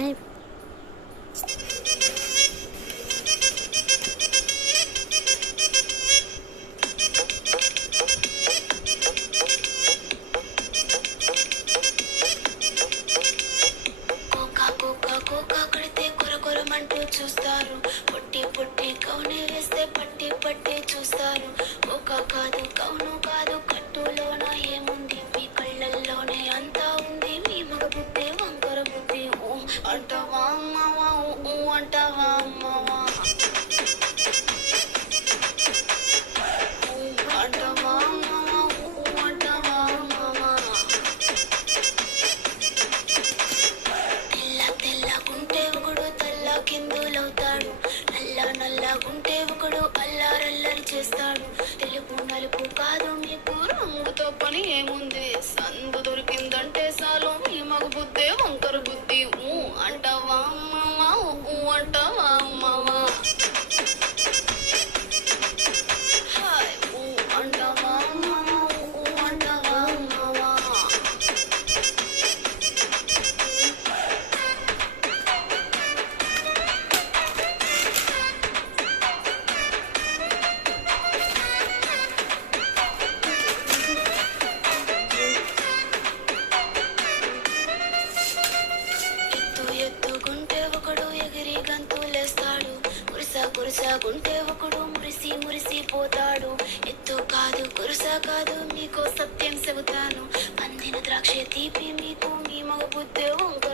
అయి cocoa cocoa cocoa కడితే కొర కొరమంటూ చూస్తారు. పొట్టి పొట్టి కౌని వేస్తే పట్టి పట్టి చూస్తారు. కోకా కాదు కౌను కాదు కట్టులోన ఏముంది, మీ కళ్ళల్లోనే అంతా ఉంది. మీ మగ బుద్ధి వంకర బుద్ధి. ఊ అంటావా అమ్మవా, ఊ అంటావా అమ్మవా, ఊ అంటావా అమ్మవా, ఊ అంటావా అమ్మవా. తెల్ల తెల్లగుంటే ఒకడు తెల్ల కిందులవుతాడు. నల్ల నల్లగుంటే ఒకడు అల్లారల్లరి చేస్తాడు. తెలుపు నలుపు కాదు మీకు రంగుతో పని ఏముంది, సందు దొరికిందంటే చాలు మీ మగ బుద్ధే వంకర బుద్ధి. ఊ అంటావా అమ్మవా, ఊ అంటావా అమ్మవా, హాయ్ ఊ అంటావా అమ్మవా, ఊ అంటావా అమ్మవా. ఎత్తు ఎత్తుకుంటే ఒకడు ఎగిరి గంతులేస్తాడు. కురుస కురుసగుంటే ఒకడు మురిసి మురిసిపోతాడు. ఎత్తు కాదు కురుస కాదు మీకో సత్యం చెబుతాను. పందిన ద్రాక్ష తీపి మీకు మీ మగ బుద్ధి వంక